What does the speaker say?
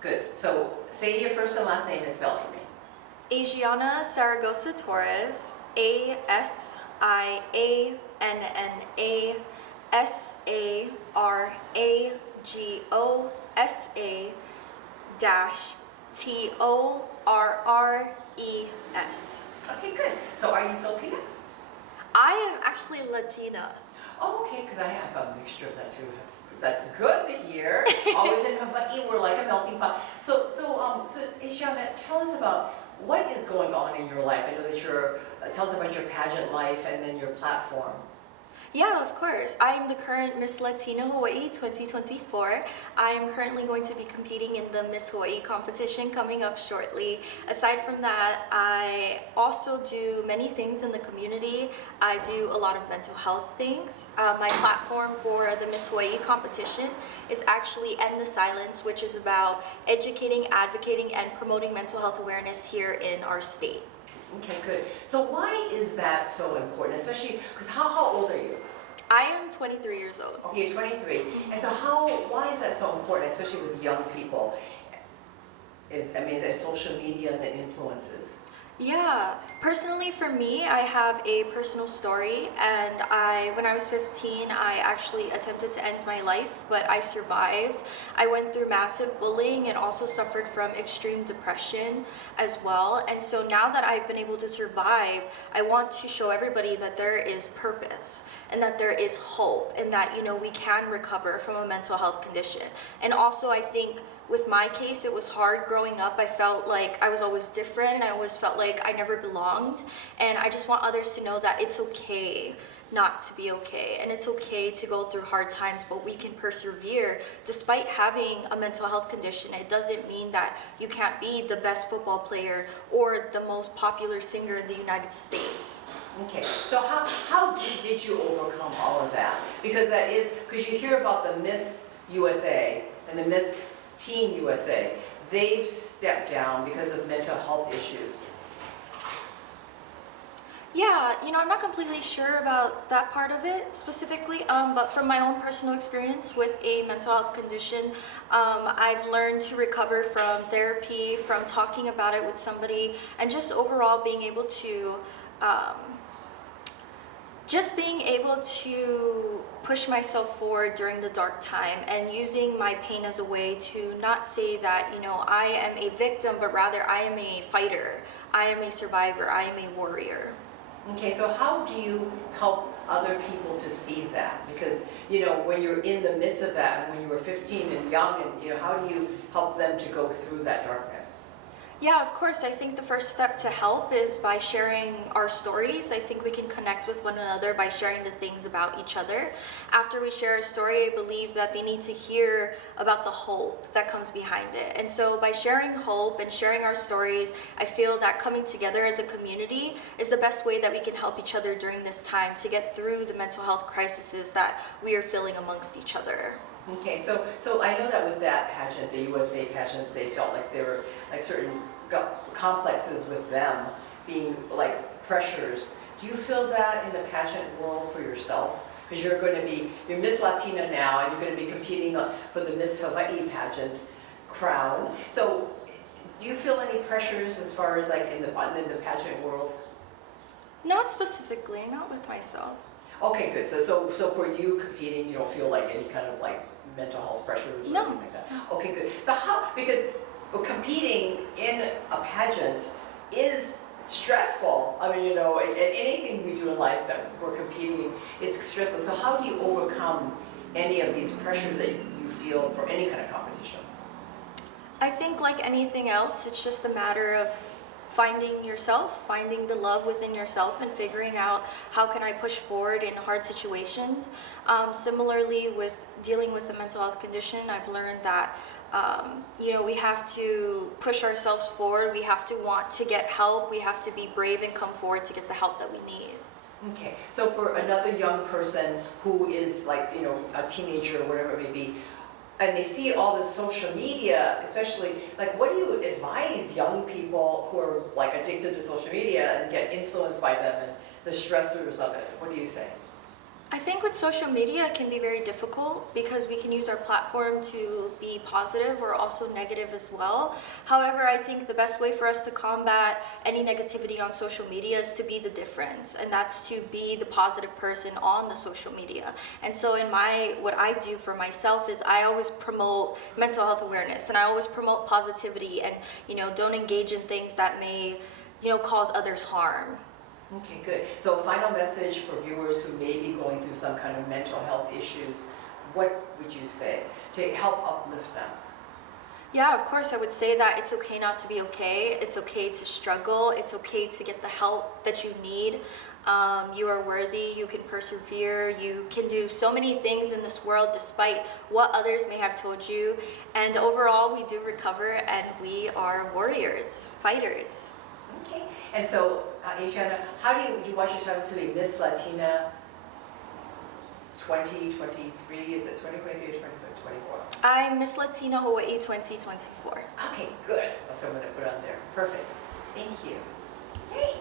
Good. So say your first and last name and spell it for me. Asianna Saragosa-Torres, Asianna dash Torres. Okay, good. So are you Filipino? I am actually Latina. Oh, okay, because I have a mixture of that too. That's good to hear. Always in Hawaii, we're like a melting pot. So Asianna, tell us about what is going on in your life. I know that tell us about your pageant life and then your platform. Yeah, of course. I'm the current Miss Latina Hawaii 2024. I'm currently going to be competing in the Miss Hawaii competition coming up shortly. Aside from that, I also do many things in the community. I do a lot of mental health things. My platform for the Miss Hawaii competition is actually End the Silence, which is about educating, advocating, and promoting mental health awareness here in our state. Okay, good. So why is that so important? Especially because how old are you? I am 23 years old. Okay, you're 23. And so why is that so important, especially with young people? The social media and the influences. Yeah, personally for me, I have a personal story, and when I was 15, I actually attempted to end my life, but I survived. I went through massive bullying and also suffered from extreme depression as well. And so now that I've been able to survive, I want to show everybody that there is purpose and that there is hope and that, we can recover from a mental health condition. And also I think with my case, it was hard growing up. I felt like I was always different. I always felt like I never belonged. And I just want others to know that it's okay not to be okay. And it's okay to go through hard times, but we can persevere despite having a mental health condition. It doesn't mean that you can't be the best football player or the most popular singer in the United States. Okay, so how did you overcome all of that? Because you hear about the Miss USA and the Miss Teen USA, they've stepped down because of mental health issues. Yeah, I'm not completely sure about that part of it specifically, but from my own personal experience with a mental health condition, I've learned to recover from therapy, from talking about it with somebody, and just overall being able to push myself forward during the dark time and using my pain as a way to not say that, I am a victim, but rather I am a fighter, I am a survivor, I am a warrior. Okay, so how do you help other people to see that? Because, when you're in the midst of that, and when you were 15 and young, and, how do you help them to go through that darkness? Yeah, of course. I think the first step to help is by sharing our stories. I think we can connect with one another by sharing the things about each other. After we share a story, I believe that they need to hear about the hope that comes behind it. And so by sharing hope and sharing our stories, I feel that coming together as a community is the best way that we can help each other during this time to get through the mental health crises that we are feeling amongst each other. Okay, so I know that with that pageant, the USA pageant, they felt like there were like certain complexes with them being like pressures. Do you feel that in the pageant world for yourself? Because you're Miss Latina now, and you're going to be competing for the Miss Hawaii pageant crown. So do you feel any pressures as far as like in the pageant world? Not specifically, not with myself. Okay, good. So for you competing, you don't feel like any kind of like mental health pressures or No. anything like that? Okay, good. So because competing in a pageant is stressful. I mean, and anything we do in life that we're competing, it's stressful. So how do you overcome any of these pressures that you feel for any kind of competition? I think like anything else, it's just a matter of finding yourself, finding the love within yourself, and figuring out how can I push forward in hard situations. Similarly, with dealing with a mental health condition, I've learned that we have to push ourselves forward. We have to want to get help. We have to be brave and come forward to get the help that we need. Okay, so for another young person who is like, a teenager or whatever it may be, and they see all this social media, especially, like, what do you advise young people who are like addicted to social media and get influenced by them and the stressors of it? What do you say? I think with social media it can be very difficult because we can use our platform to be positive or also negative as well. However, I think the best way for us to combat any negativity on social media is to be the difference, and that's to be the positive person on the social media. And so what I do for myself is I always promote mental health awareness, and I always promote positivity, and don't engage in things that may cause others harm. Okay, good. So a final message for viewers who may be going through some kind of mental health issues, what would you say to help uplift them? Yeah, of course, I would say that it's okay not to be okay. It's okay to struggle. It's okay to get the help that you need. You are worthy. You can persevere. You can do so many things in this world despite what others may have told you. And overall, we do recover, and we are warriors, fighters. Okay. And so, Asianna, how do you want yourself to be Miss Latina 2023? Is it 2023 or 2024? I'm Miss Latina Hawaii 2024. Okay, good. That's what I'm going to put on there. Perfect. Thank you. Hey.